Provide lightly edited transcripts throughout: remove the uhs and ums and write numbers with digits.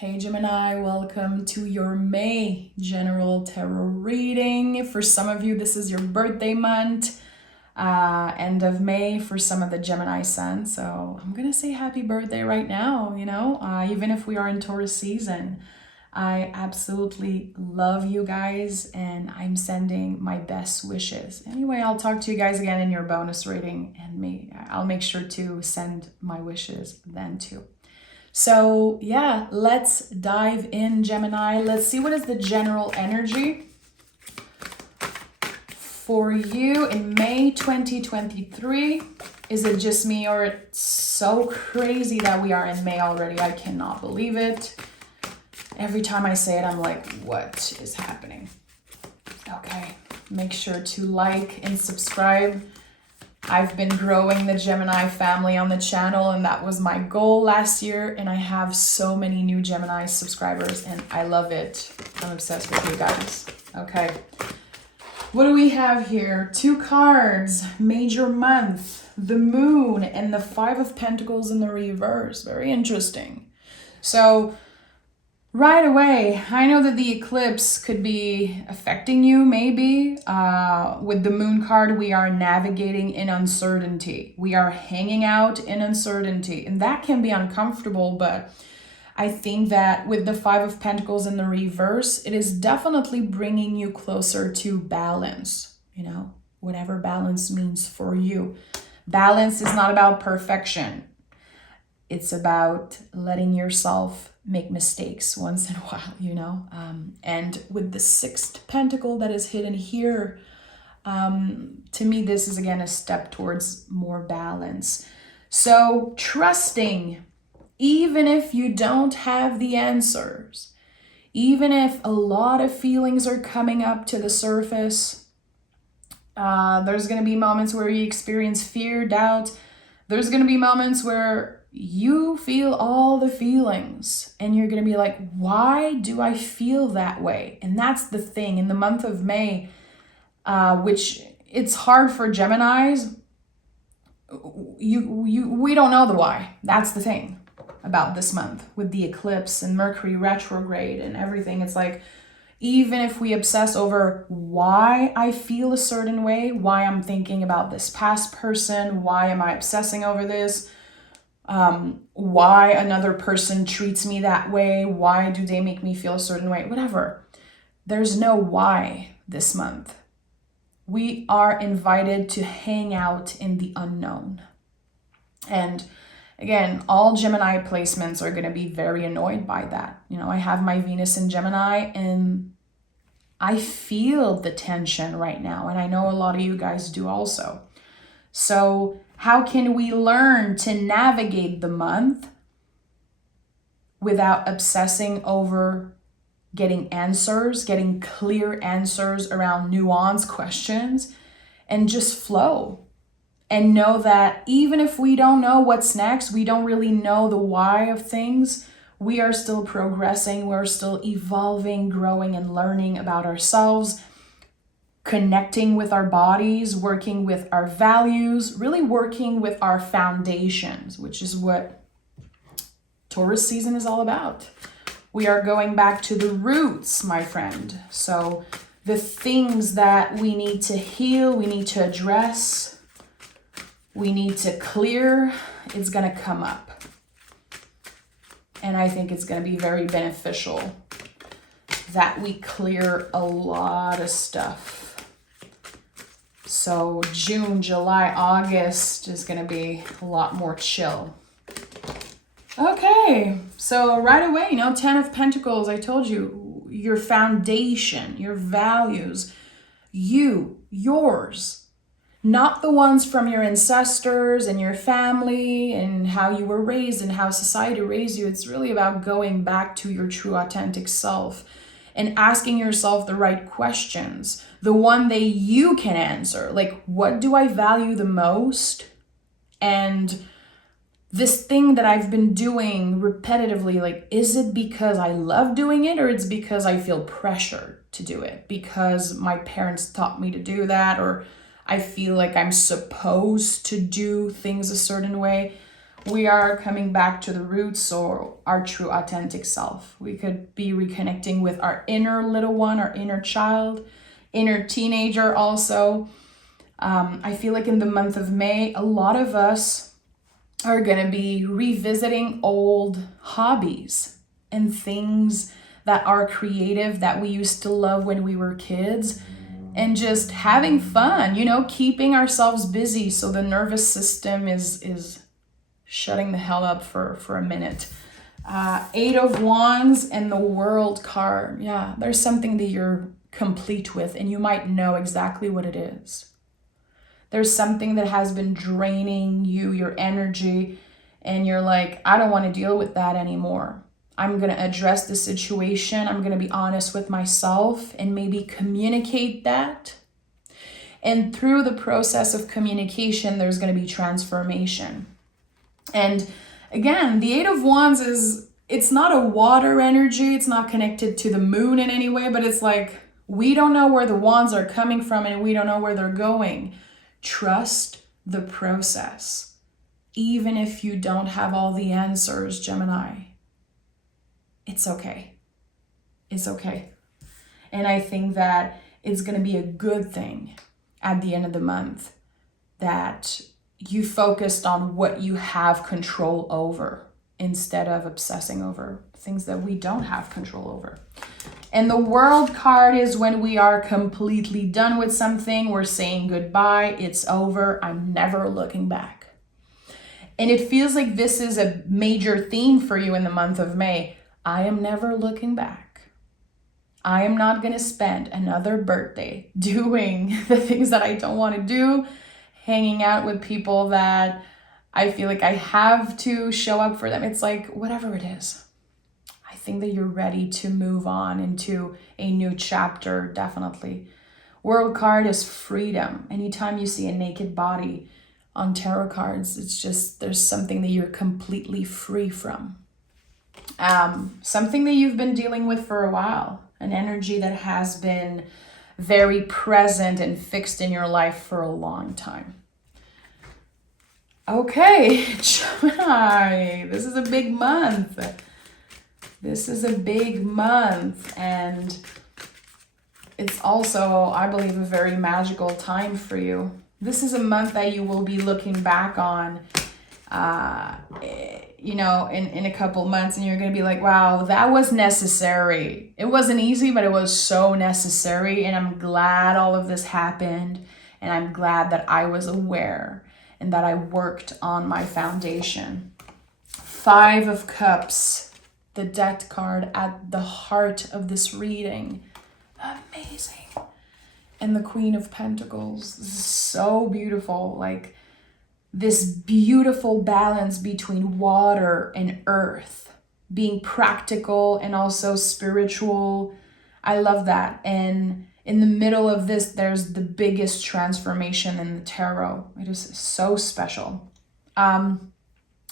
Hey Gemini, welcome to your May general tarot reading. For some of you, this is your birthday month, end of May for some of the Gemini sun. So I'm gonna say happy birthday right now, even if we are in Taurus season. I absolutely love you guys and I'm sending my best wishes. Anyway, I'll talk to you guys again in your bonus reading and I'll make sure to send my wishes then too. So yeah, let's dive in, Gemini. Let's see what is the general energy for you in May 2023. Is it just me or it's so crazy that we are in May already? I cannot believe it. Every time I say it, I'm like, what is happening? Okay, make sure to like and subscribe. I've been growing the Gemini family on the channel and that was my goal last year, and I have so many new Gemini subscribers and I love it. I'm obsessed with you guys. Okay, what do we have here? Two cards, major month, the moon and the Five of Pentacles in the reverse. Very interesting. So right away, I know that the eclipse could be affecting you, maybe. With the moon card, we are navigating in uncertainty. We are hanging out in uncertainty, and that can be uncomfortable, but I think that with the Five of Pentacles in the reverse, it is definitely bringing you closer to balance, whatever balance means for you. Balance is not about perfection. It's about letting yourself make mistakes once in a while, and with the Sixth Pentacle that is hidden here, to me, this is again a step towards more balance. So trusting, even if you don't have the answers, even if a lot of feelings are coming up to the surface, there's going to be moments where you experience fear, doubt. There's going to be moments where you feel all the feelings and you're going to be like, why do I feel that way? And that's the thing in the month of May, which it's hard for Geminis. We don't know the why. That's the thing about this month with the eclipse and Mercury retrograde and everything. It's like, even if we obsess over why I feel a certain way, why I'm thinking about this past person, why am I obsessing over this? Why another person treats me that way, why do they make me feel a certain way, whatever. There's no why this month. We are invited to hang out in the unknown. And again, all Gemini placements are going to be very annoyed by that. I have my Venus in Gemini and I feel the tension right now. And I know a lot of you guys do also. So how can we learn to navigate the month without obsessing over getting answers, getting clear answers around nuanced questions, and just flow and know that even if we don't know what's next, we don't really know the why of things, we are still progressing, we're still evolving, growing, and learning about ourselves, connecting with our bodies, working with our values, really working with our foundations, which is what Taurus season is all about. We are going back to the roots, my friend. So the things that we need to heal, we need to address, we need to clear, it's going to come up. And I think it's going to be very beneficial that we clear a lot of stuff. So June, July, August is going to be a lot more chill. Okay, so right away, Ten of Pentacles, I told you, your foundation, your values, yours, not the ones from your ancestors and your family and how you were raised and how society raised you. It's really about going back to your true authentic self and asking yourself the right questions, the one that you can answer. Like, what do I value the most? And this thing that I've been doing repetitively, like, is it because I love doing it or it's because I feel pressured to do it? Because my parents taught me to do that, or I feel like I'm supposed to do things a certain way. we are coming back to the roots or our true authentic self. We could be reconnecting with our inner little one, our inner child, inner teenager also. I feel like in the month of May, a lot of us are going to be revisiting old hobbies and things that are creative that we used to love when we were kids, and just having fun, you know, keeping ourselves busy so the nervous system is shutting the hell up for a minute. Eight of Wands and the World card. Yeah, there's something that you're complete with, and you might know exactly what it is. There's something that has been draining you, your energy, and you're like, I don't want to deal with that anymore. I'm going to address the situation. I'm going to be honest with myself and maybe communicate that. And through the process of communication, there's going to be transformation. And again, the Eight of Wands it's not a water energy. It's not connected to the moon in any way, but it's like, we don't know where the wands are coming from and we don't know where they're going. Trust the process. Even if you don't have all the answers, Gemini, it's okay. It's okay. And I think that it's going to be a good thing at the end of the month that you focused on what you have control over instead of obsessing over things that we don't have control over. And the World card is when we are completely done with something. We're saying goodbye. It's over. I'm never looking back. And it feels like this is a major theme for you in the month of May. I am never looking back. I am not going to spend another birthday doing the things that I don't want to do, hanging out with people that I feel like I have to show up for them. It's like, whatever it is. I think that you're ready to move on into a new chapter, definitely. World card is freedom. Anytime you see a naked body on tarot cards, it's just, there's something that you're completely free from. Something that you've been dealing with for a while, an energy that has been very present and fixed in your life for a long time. Okay, Gemini, this is a big month. This is a big month, and it's also, I believe, a very magical time for you. This is a month that you will be looking back on, you know, in a couple months, and you're going to be like, wow, that was necessary. It wasn't easy, but it was so necessary, and I'm glad all of this happened, and I'm glad that I was aware and that I worked on my foundation. Five of Cups. The Death card at the heart of this reading. Amazing. And the Queen of Pentacles. This is so beautiful. Like this beautiful balance between water and earth. Being practical and also spiritual. I love that. And in the middle of this, there's the biggest transformation in the tarot. It is so special.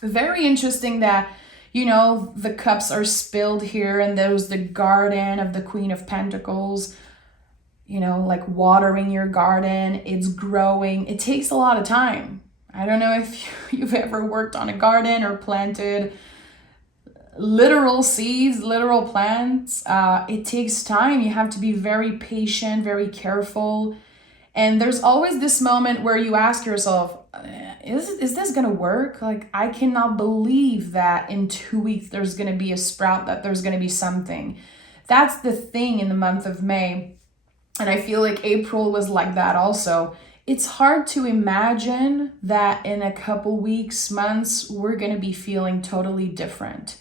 Very interesting that, you know, the cups are spilled here, and there's the garden of the Queen of Pentacles, you know, like watering your garden. It's growing. It takes a lot of time. I don't know if you've ever worked on a garden or planted literal seeds, literal plants. It takes time. You have to be very patient, very careful. And there's always this moment where you ask yourself, is this gonna work? Like, I cannot believe that in 2 weeks there's gonna be a sprout, that there's gonna be something. That's the thing in the month of May. And I feel like April was like that also. It's hard to imagine that in a couple weeks, months, we're gonna be feeling totally different.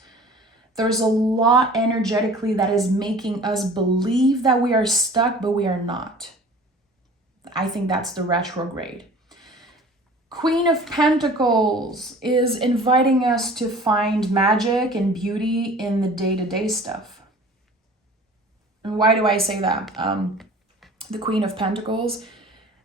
There's a lot energetically that is making us believe that we are stuck, but we are not. I think that's the retrograde. Queen of Pentacles is inviting us to find magic and beauty in the day-to-day stuff. And why do I say that? The Queen of Pentacles,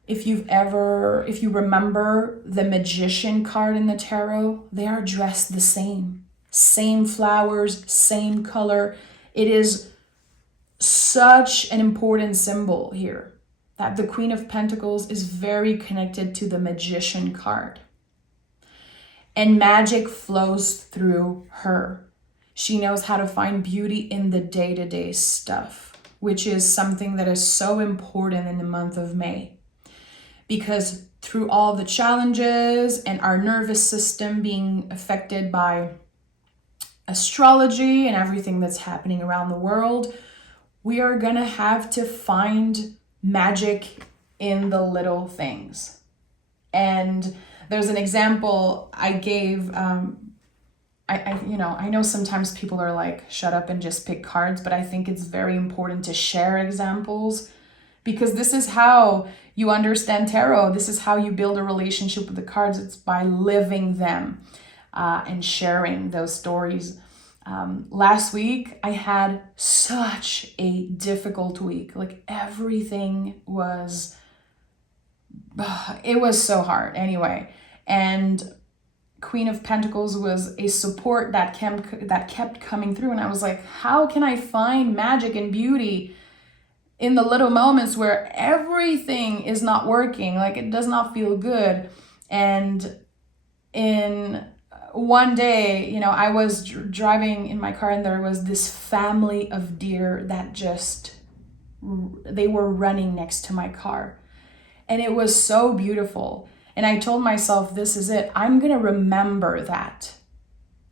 if you remember the Magician card in the tarot, they are dressed the same. Same flowers, same color. It is such an important symbol here, that the Queen of Pentacles is very connected to the Magician card. and magic flows through her. She knows how to find beauty in the day-to-day stuff, which is something that is so important in the month of May. Because through all the challenges and our nervous system being affected by astrology and everything that's happening around the world, we are gonna have to find magic in the little things. And there's an example I gave. I know sometimes people are like, shut up and just pick cards, but I think it's very important to share examples, because this is how you understand tarot. This is how you build a relationship with the cards. It's by living them and sharing those stories. Last week, I had such a difficult week. Like everything was, it was so hard anyway. And Queen of Pentacles was a support that kept coming through. And I was like, how can I find magic and beauty in the little moments where everything is not working? Like it does not feel good. And in one day, I was driving in my car and there was this family of deer that they were running next to my car. And it was so beautiful. And I told myself, this is it. I'm going to remember that.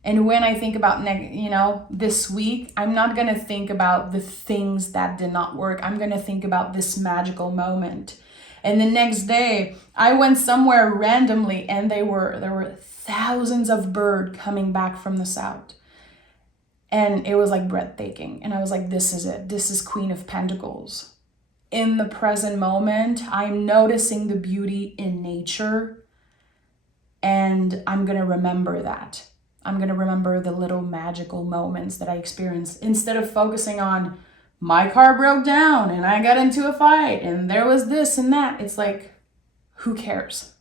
And when I think about, this week, I'm not going to think about the things that did not work. I'm going to think about this magical moment. And the next day, I went somewhere randomly and there were thousands of birds coming back from the south. And it was like breathtaking. And I was like, this is it. This is Queen of Pentacles. In the present moment, I'm noticing the beauty in nature, and I'm going to remember that. I'm going to remember the little magical moments that I experienced instead of focusing on my car broke down and I got into a fight and there was this and that. It's like, who cares?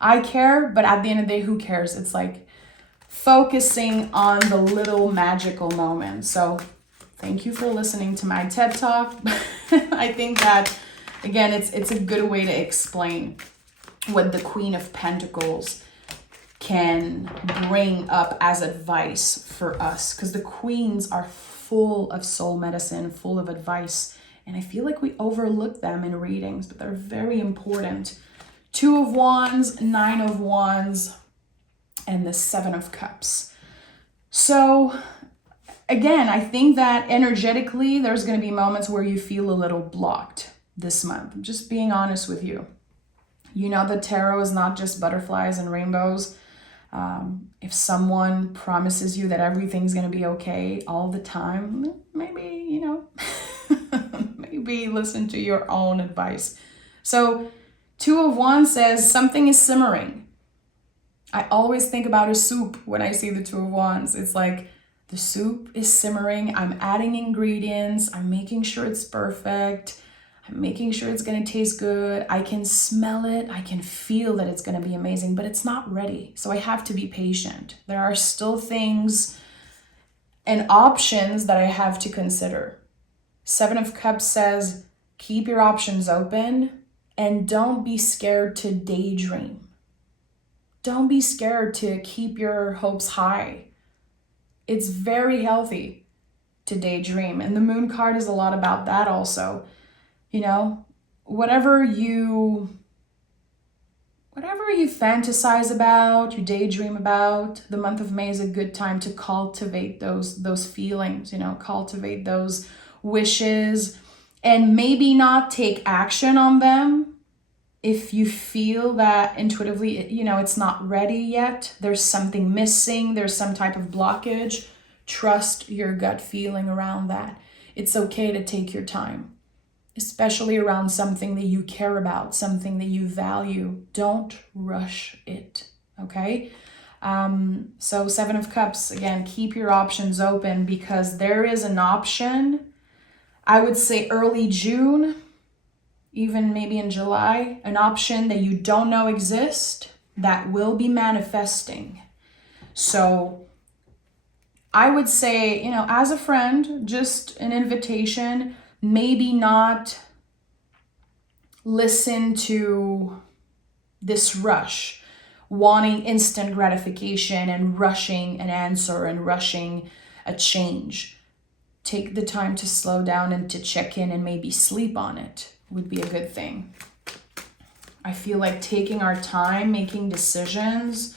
I care, but at the end of the day, who cares? It's like focusing on the little magical moments. So thank you for listening to my TED Talk. I think that, again, it's a good way to explain what the Queen of Pentacles can bring up as advice for us. Because the queens are full of soul medicine, full of advice. And I feel like we overlook them in readings, but they're very important. 2 of Wands, 9 of Wands, and the 7 of Cups. So again, I think that energetically, there's going to be moments where you feel a little blocked this month. I'm just being honest with you. The tarot is not just butterflies and rainbows. If someone promises you that everything's going to be okay all the time, maybe, maybe listen to your own advice. So 2 of Wands says something is simmering. I always think about a soup when I see the 2 of Wands. It's like, the soup is simmering. I'm adding ingredients. I'm making sure it's perfect. I'm making sure it's going to taste good. I can smell it. I can feel that it's going to be amazing, but it's not ready. So I have to be patient. There are still things and options that I have to consider. 7 of Cups says, keep your options open and don't be scared to daydream. Don't be scared to keep your hopes high. It's very healthy to daydream. And the Moon card is a lot about that also. Whatever you fantasize about, you daydream about, the month of May is a good time to cultivate those feelings, cultivate those wishes, and maybe not take action on them if you feel that intuitively, it's not ready yet. There's something missing. There's some type of blockage. Trust your gut feeling around that. It's okay to take your time, especially around something that you care about, something that you value. Don't rush it, okay? So 7 of Cups, again, keep your options open because there is an option, I would say early June, even maybe in July, an option that you don't know exists that will be manifesting. So I would say, as a friend, just an invitation, maybe not listen to this rush. wanting instant gratification and rushing an answer and rushing a change. Take the time to slow down and to check in and maybe sleep on it would be a good thing. I feel like taking our time, making decisions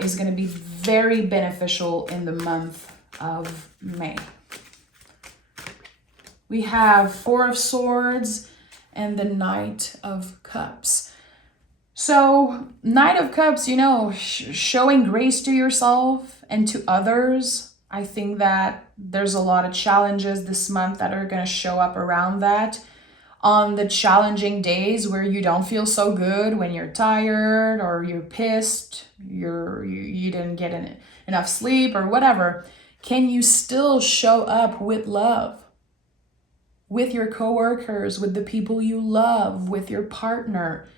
is going to be very beneficial in the month of May. We have Four of Swords and the Knight of Cups. So, Knight of Cups, you know, showing grace to yourself and to others. I think that there's a lot of challenges this month that are going to show up around that. On the challenging days where you don't feel so good, when you're tired or you're pissed, you didn't get enough sleep or whatever, can you still show up with love? With your coworkers, with the people you love, with your partner.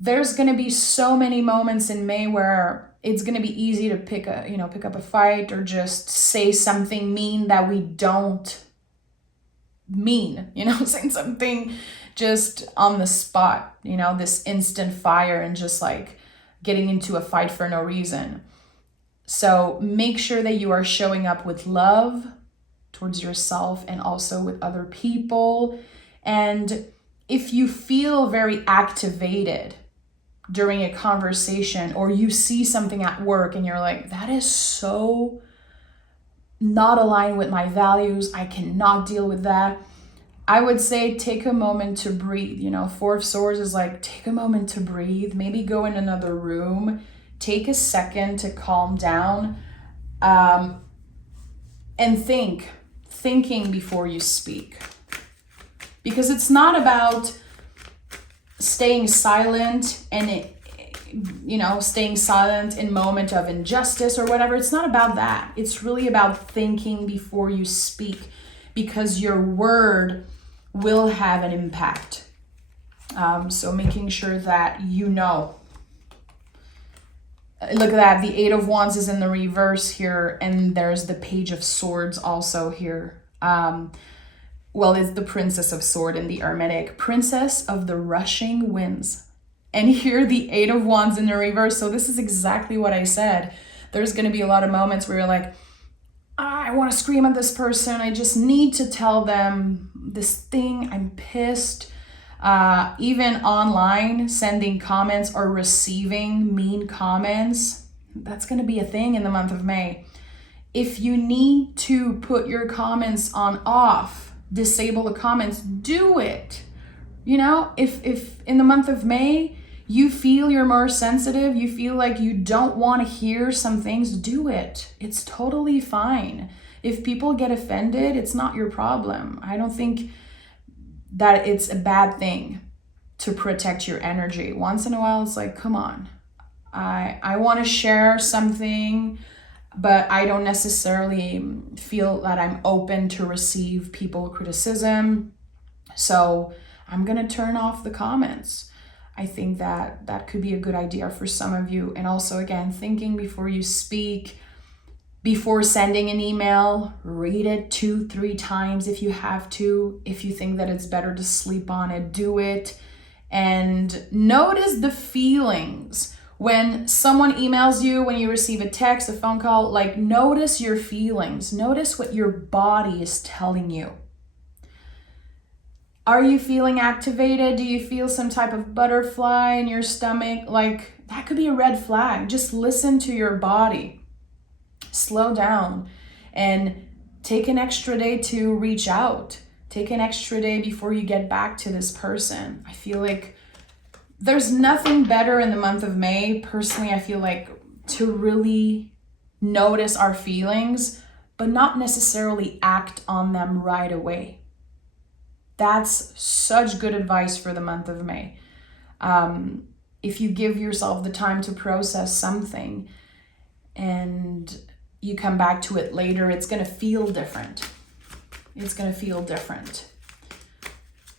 There's going to be so many moments in May where it's going to be easy to pick up a fight or just say something mean that we don't mean, saying something just on the spot, this instant fire and just like getting into a fight for no reason. So make sure that you are showing up with love towards yourself and also with other people. And if you feel very activated during a conversation or you see something at work and you're like, that is so not aligned with my values, I cannot deal with that, I would say take a moment to breathe. Four of Swords is like, take a moment to breathe, maybe go in another room, take a second to calm down, and thinking before you speak. Because it's not about staying silent and staying silent in moment of injustice or whatever. It's not about that. It's really about thinking before you speak, because your word will have an impact. So making sure that look at that, the Eight of Wands is in the reverse here, and there's the Page of Swords also here. It's the Princess of Swords in the Hermetic, Princess of the Rushing Winds. And here the Eight of Wands in the reverse. So this is exactly what I said. There's going to be a lot of moments where you're like, I want to scream at this person. I just need to tell them this thing. I'm pissed. Even online, sending comments or receiving mean comments. That's going to be a thing in the month of May. If you need to put your comments on off, disable the comments, do it. If in the month of May, you feel you're more sensitive, you feel like you don't want to hear some things, do it. It's totally fine. If people get offended, it's not your problem. I don't think that it's a bad thing to protect your energy. Once in a while, it's like, come on. I want to share something, but I don't necessarily feel that I'm open to receive people criticism. So I'm going to turn off the comments. I think that could be a good idea for some of you. And also, again, thinking before you speak, before sending an email, read it 2-3 times if you have to. If you think that it's better to sleep on it, do it. And notice the feelings. When someone emails you, when you receive a text, a phone call, like notice your feelings. Notice what your body is telling you. Are you feeling activated? Do you feel some type of butterfly in your stomach? Like that could be a red flag. Just listen to your body. Slow down and take an extra day to reach out. Take an extra day before you get back to this person. I feel like there's nothing better in the month of May. Personally, I feel like to really notice our feelings, but not necessarily act on them right away. That's such good advice for the month of May. If you give yourself the time to process something and you come back to it later, it's going to feel different. It's going to feel different.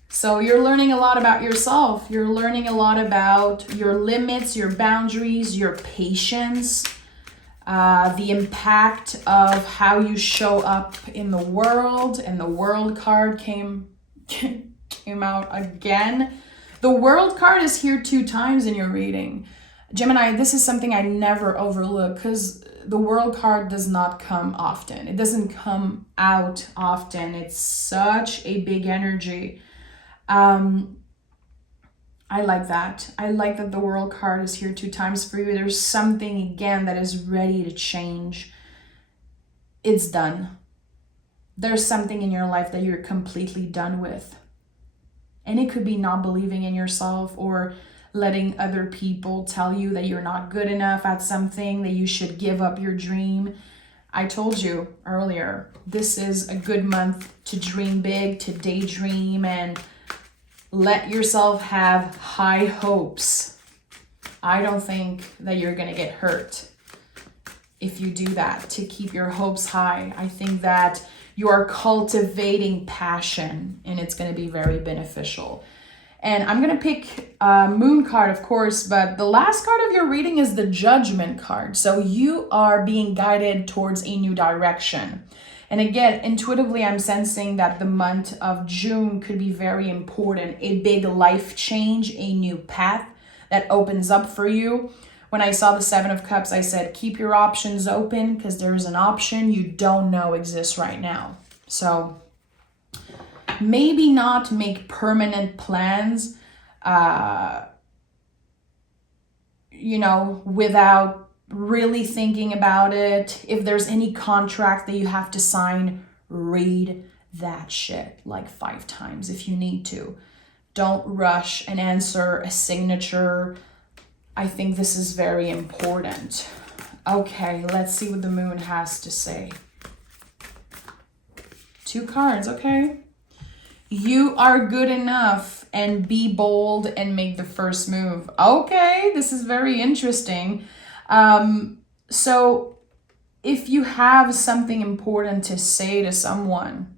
So you're learning a lot about yourself. You're learning a lot about your limits, your boundaries, your patience, the impact of how you show up in the world. And the World card came out again. The World card is here 2 times in your reading. Gemini, this is something I never overlook because the World card does not come often. It doesn't come out often. It's such a big energy. I like that. I like that the World card is here 2 times for you. There's something, again, that is ready to change. It's done. There's something in your life that you're completely done with. And it could be not believing in yourself or letting other people tell you that you're not good enough at something, that you should give up your dream. I told you earlier, this is a good month to dream big, to daydream, and let yourself have high hopes. I don't think that you're going to get hurt if you do that, to keep your hopes high. I think that you are cultivating passion, and it's going to be very beneficial. And I'm going to pick a moon card, of course, but the last card of your reading is the Judgment card. So you are being guided towards a new direction. And again, intuitively, I'm sensing that the month of June could be very important. A big life change, a new path that opens up for you. When I saw the 7 of Cups, I said, keep your options open because there's an option you don't know exists right now. So maybe not make permanent plans, without really thinking about it. If there's any contract that you have to sign, read that shit like 5 times if you need to. Don't rush and answer a signature. I think this is very important. Okay, let's see what the moon has to say. 2 cards, okay. You are good enough, and be bold and make the first move. Okay, this is very interesting. So if you have something important to say to someone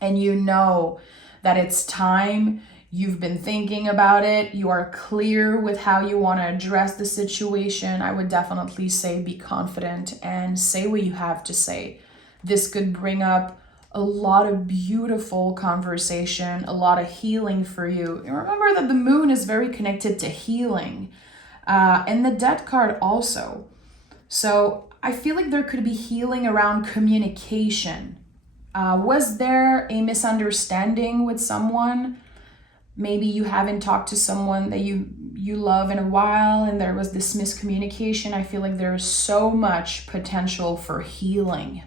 and you know that it's time, you've been thinking about it, you are clear with how you want to address the situation, I would definitely say be confident and say what you have to say. This could bring up a lot of beautiful conversation, a lot of healing for you. And remember that the moon is very connected to healing. And the Death card also. So I feel like there could be healing around communication. Was there a misunderstanding with someone? Maybe you haven't talked to someone that you love in a while and there was this miscommunication. I feel like there's so much potential for healing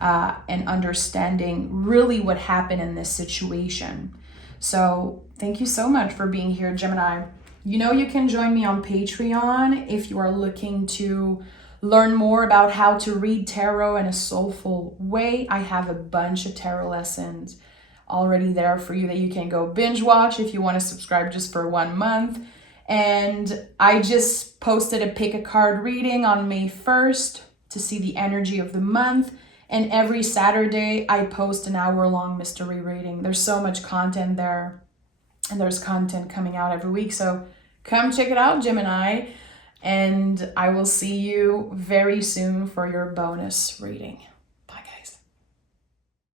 and understanding really what happened in this situation. So thank you so much for being here, Gemini. You know, you can join me on Patreon if you are looking to learn more about how to read tarot in a soulful way. I have a bunch of tarot lessons already there for you that you can go binge watch if you want to subscribe just for 1 month. And I just posted a pick a card reading on May 1st to see the energy of the month. And every Saturday I post an hour-long mystery reading. There's so much content there. And there's content coming out every week. So come check it out, Gemini. And I will see you very soon for your bonus reading.